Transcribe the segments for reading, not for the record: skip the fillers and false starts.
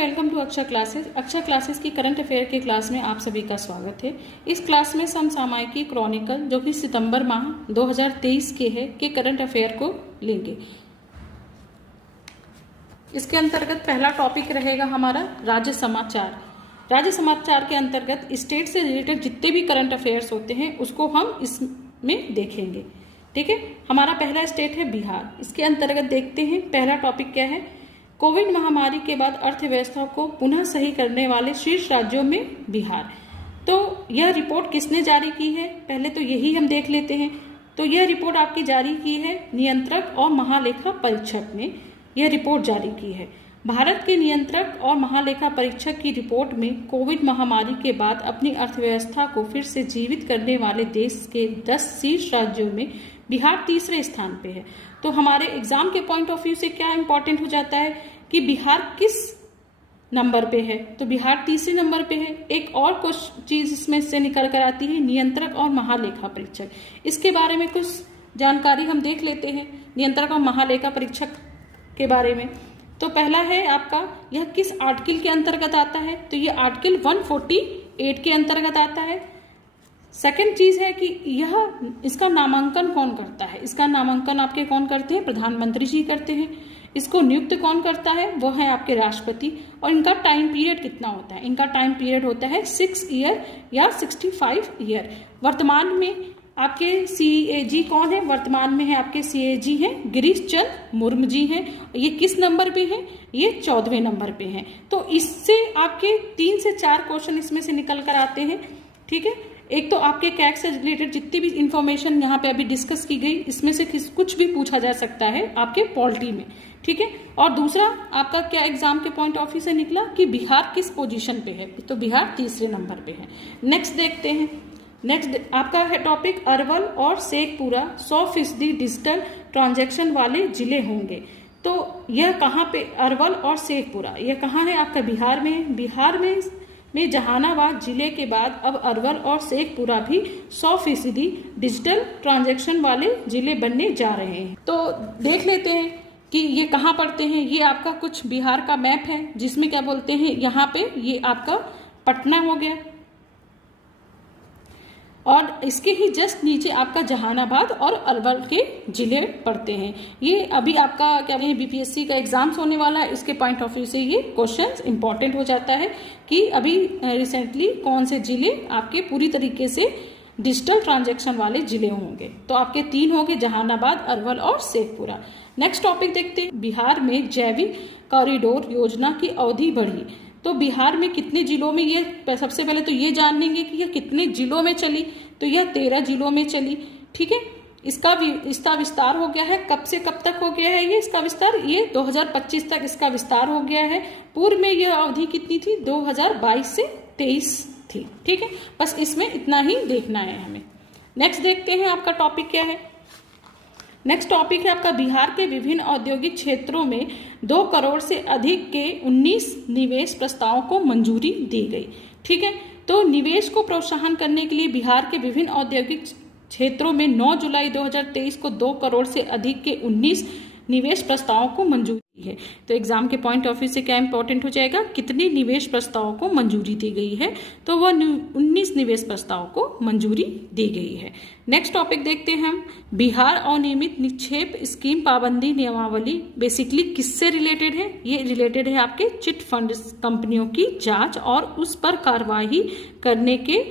Welcome to Aksha classes. Aksha classes की current affair के class में आप सभी का स्वागत है। इस क्लास में समसामयिकी क्रॉनिकल जो कि सितंबर माह 2023 के है के करंट अफेयर को लेंगे। इसके अंतर्गत पहला टॉपिक रहेगा हमारा राज्य समाचार। राज्य समाचार के अंतर्गत स्टेट से रिलेटेड जितने भी करंट अफेयर्स होते हैं उसको हम इसमें देखेंगे। ठीक है, हमारा पहला स्टेट है बिहार। इसके अंतर्गत देखते हैं पहला टॉपिक क्या है। कोविड महामारी के बाद अर्थव्यवस्था को पुनः सही करने वाले शीर्ष राज्यों में बिहार। तो यह रिपोर्ट किसने जारी की है, पहले तो यही हम देख लेते हैं। तो यह रिपोर्ट आपकी जारी की है नियंत्रक और महालेखा परीक्षक ने यह रिपोर्ट जारी की है। भारत के नियंत्रक और महालेखा परीक्षक की रिपोर्ट में कोविड महामारी के बाद अपनी अर्थव्यवस्था को फिर से जीवित करने वाले देश के 10 शीर्ष राज्यों में बिहार तीसरे स्थान पे है। तो हमारे एग्जाम के पॉइंट ऑफ व्यू से क्या इंपॉर्टेंट हो जाता है कि बिहार किस नंबर पे है, तो बिहार तीसरे नंबर पे है। एक और कुछ चीज इसमें से निकल कर आती है नियंत्रक और महालेखा परीक्षक। इसके बारे में कुछ जानकारी हम देख लेते हैं नियंत्रक और महालेखा परीक्षक के बारे में। तो पहला है आपका यह किस आर्टिकल के अंतर्गत आता है, तो यह आर्टिकल 148 के अंतर्गत आता है। सेकंड चीज है कि यह इसका नामांकन कौन करता है। इसका नामांकन आपके कौन करते हैं, प्रधानमंत्री जी करते हैं। इसको नियुक्त कौन करता है, वो है आपके राष्ट्रपति। और इनका टाइम पीरियड कितना होता है, इनका टाइम पीरियड होता है 6 ईयर या 65 ईयर। वर्तमान में आपके CAG कौन है, वर्तमान में है आपके CAG हैं गिरीश चंद्र मुर्मू जी हैं। ये किस नंबर पे हैं, ये 14वें नंबर पे हैं। तो इससे आपके 3 से 4 क्वेश्चन इसमें से निकल कर आते हैं। ठीक है, एक तो आपके कैग से रिलेटेड जितनी भी इंफॉर्मेशन यहाँ पे अभी डिस्कस की गई इसमें से कुछ भी पूछा जा सकता है आपके पॉलिटी में। ठीक है, और दूसरा आपका क्या एग्जाम के पॉइंट ऑफ व्यू से निकला कि बिहार किस पोजीशन पे है, तो बिहार तीसरे नंबर पे है। नेक्स्ट देखते हैं। नेक्स्ट आपका है टॉपिक अरवल और शेखपुरा 100% डिजिटल ट्रांजैक्शन वाले जिले होंगे। तो यह कहाँ पे, अरवल और शेखपुरा यह कहाँ है आपका बिहार में। बिहार में जहानाबाद जिले के बाद अब अरवल और शेखपुरा भी 100% डिजिटल ट्रांजैक्शन वाले जिले बनने जा रहे हैं। तो देख लेते हैं कि ये कहाँ पड़ते हैं। ये आपका कुछ बिहार का मैप है जिसमें क्या बोलते हैं, यहाँ पे ये आपका पटना हो गया और इसके ही जस्ट नीचे आपका जहानाबाद और अरवल के जिले पड़ते हैं। ये अभी आपका क्या कहते हैं BPSC का एग्जाम्स होने वाला है, इसके पॉइंट ऑफ व्यू से ये क्वेश्चंस इंपॉर्टेंट हो जाता है कि अभी रिसेंटली कौन से जिले आपके पूरी तरीके से डिजिटल ट्रांजैक्शन वाले जिले होंगे। तो आपके 3 होंगे, जहानाबाद, अरवल और शेखपुरा। नेक्स्ट टॉपिक देखते हैं। बिहार में जैविक कॉरिडोर योजना की अवधि बढ़ी। तो बिहार में कितने जिलों में, ये सबसे पहले तो ये जान लेंगे कि यह कितने जिलों में चली। तो यह 13 जिलों में चली। ठीक है, इसका विस्तार हो गया है। कब से कब तक हो गया है ये इसका विस्तार, ये 2025 तक इसका विस्तार हो गया है। पूर्व में यह अवधि कितनी थी, 2022 से 23 थी। ठीक है, बस इसमें इतना ही देखना है हमें। नेक्स्ट देखते हैं आपका टॉपिक क्या है। नेक्स्ट टॉपिक है आपका बिहार के विभिन्न औद्योगिक क्षेत्रों में 2 करोड़ से अधिक के 19 निवेश प्रस्तावों को मंजूरी दी गई। ठीक है, तो निवेश को प्रोत्साहन करने के लिए बिहार के विभिन्न औद्योगिक क्षेत्रों में 9 जुलाई 2023 को 2 करोड़ से अधिक के 19 निवेश प्रस्तावों को मंजूरी दी है। तो एग्जाम के पॉइंट ऑफ व्यू से क्या इंपॉर्टेंट हो जाएगा, कितने निवेश प्रस्तावों को मंजूरी दी गई है, तो वह 19 निवेश प्रस्तावों को मंजूरी दी गई है। नेक्स्ट टॉपिक देखते हैं हम। बिहार अनियमित निक्षेप स्कीम पाबंदी नियमावली बेसिकली किससे रिलेटेड है, ये रिलेटेड है आपके चिट फंड कंपनियों की जांच और उस पर कार्रवाई करने के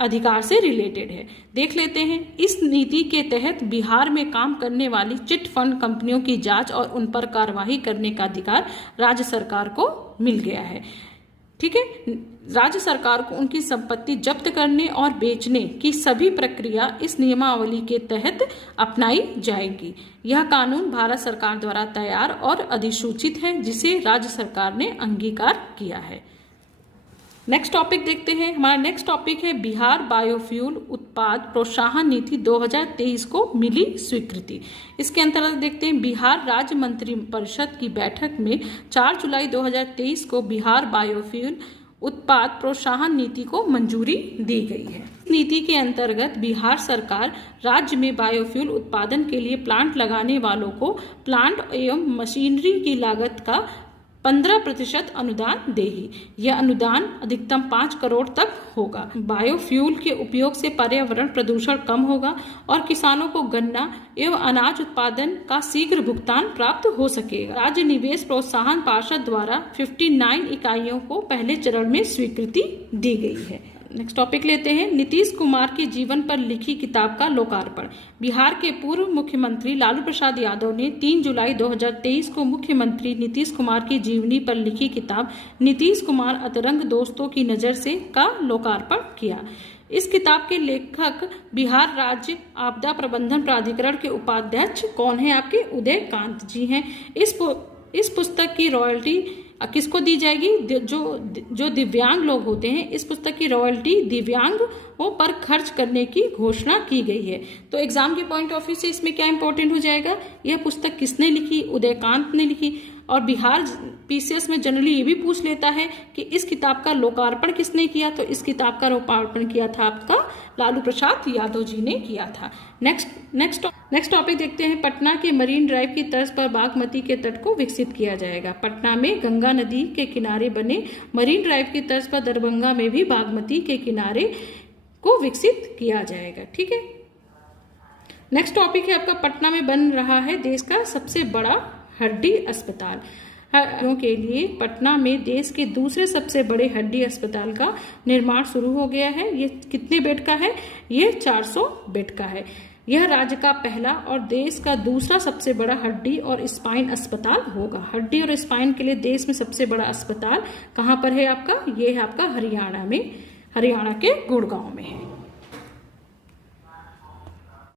अधिकार से रिलेटेड है। देख लेते हैं। इस नीति के तहत बिहार में काम करने वाली चिट फंड कंपनियों की जांच और उन पर कार्रवाई करने का अधिकार राज्य सरकार को मिल गया है। ठीक है, राज्य सरकार को उनकी संपत्ति जब्त करने और बेचने की सभी प्रक्रिया इस नियमावली के तहत अपनाई जाएगी। यह कानून भारत सरकार द्वारा तैयार और अधिसूचित है जिसे राज्य सरकार ने अंगीकार किया है। नेक्स्ट टॉपिक देखते हैं। हमारा नेक्स्ट टॉपिक है बिहार बायोफ्यूल उत्पाद प्रोत्साहन नीति 2023 को मिली स्वीकृति। इसके अंतर्गत देखते हैं बिहार राज्य मंत्रिपरिषद की बैठक में 4 जुलाई 2023 को बिहार बायोफ्यूल उत्पाद प्रोत्साहन नीति को मंजूरी दी गई है। नीति के अंतर्गत बिहार सरकार राज्य में बायोफ्यूल उत्पादन के लिए प्लांट लगाने वालों को प्लांट एवं मशीनरी की लागत का 15% अनुदान देगी। यह अनुदान अधिकतम 5 करोड़ तक होगा। बायोफ्यूल के उपयोग से पर्यावरण प्रदूषण कम होगा और किसानों को गन्ना एवं अनाज उत्पादन का शीघ्र भुगतान प्राप्त हो सकेगा। राज्य निवेश प्रोत्साहन पार्षद द्वारा 59 इकाइयों को पहले चरण में स्वीकृति दी गई है। नेक्स्ट टॉपिक लेते हैं, नीतीश कुमार के जीवन पर लिखी किताब का लोकार्पण। बिहार के पूर्व मुख्यमंत्री लालू प्रसाद यादव ने 3 जुलाई 2023 को मुख्यमंत्री नीतीश कुमार की जीवनी पर लिखी किताब नीतीश कुमार अतरंग दोस्तों की नजर से का लोकार्पण किया। इस किताब के लेखक बिहार राज्य आपदा प्रबंधन प्राधिकरण के उपाध्यक्ष कौन है? आपके उदयकांत जी हैं। इस पुस्तक की रॉयल्टी किसको दी जाएगी? जो दिव्यांग लोग होते हैं, इस पुस्तक की रॉयल्टी दिव्यांगों पर खर्च करने की घोषणा की गई है। तो एग्जाम के पॉइंट ऑफ व्यू से इसमें क्या इंपॉर्टेंट हो जाएगा? यह पुस्तक किसने लिखी? उदयकांत ने लिखी। और बिहार पीसीएस में जनरली ये भी पूछ लेता है कि इस किताब का लोकार्पण किसने किया, तो इस किताब का लोकार्पण किया था आपका लालू प्रसाद यादव जी ने किया था। नेक्स्ट टॉपिक देखते हैं, पटना के मरीन ड्राइव की तर्ज पर बागमती के तट को विकसित किया जाएगा। पटना में गंगा नदी के किनारे बने मरीन ड्राइव की तर्ज पर दरभंगा में भी बागमती के किनारे को विकसित किया जाएगा। ठीक है। नेक्स्ट टॉपिक है आपका, पटना में बन रहा है देश का सबसे बड़ा हड्डी अस्पताल। हड्डियों के लिए पटना में देश के दूसरे सबसे बड़े हड्डी अस्पताल का निर्माण शुरू हो गया है। ये कितने बेड का है? ये 400 बेड का है। यह राज्य का पहला और देश का दूसरा सबसे बड़ा हड्डी और स्पाइन अस्पताल होगा। हड्डी और स्पाइन के लिए देश में सबसे बड़ा अस्पताल कहाँ पर है आपका? ये है आपका हरियाणा में, हरियाणा के गुड़गांव में है।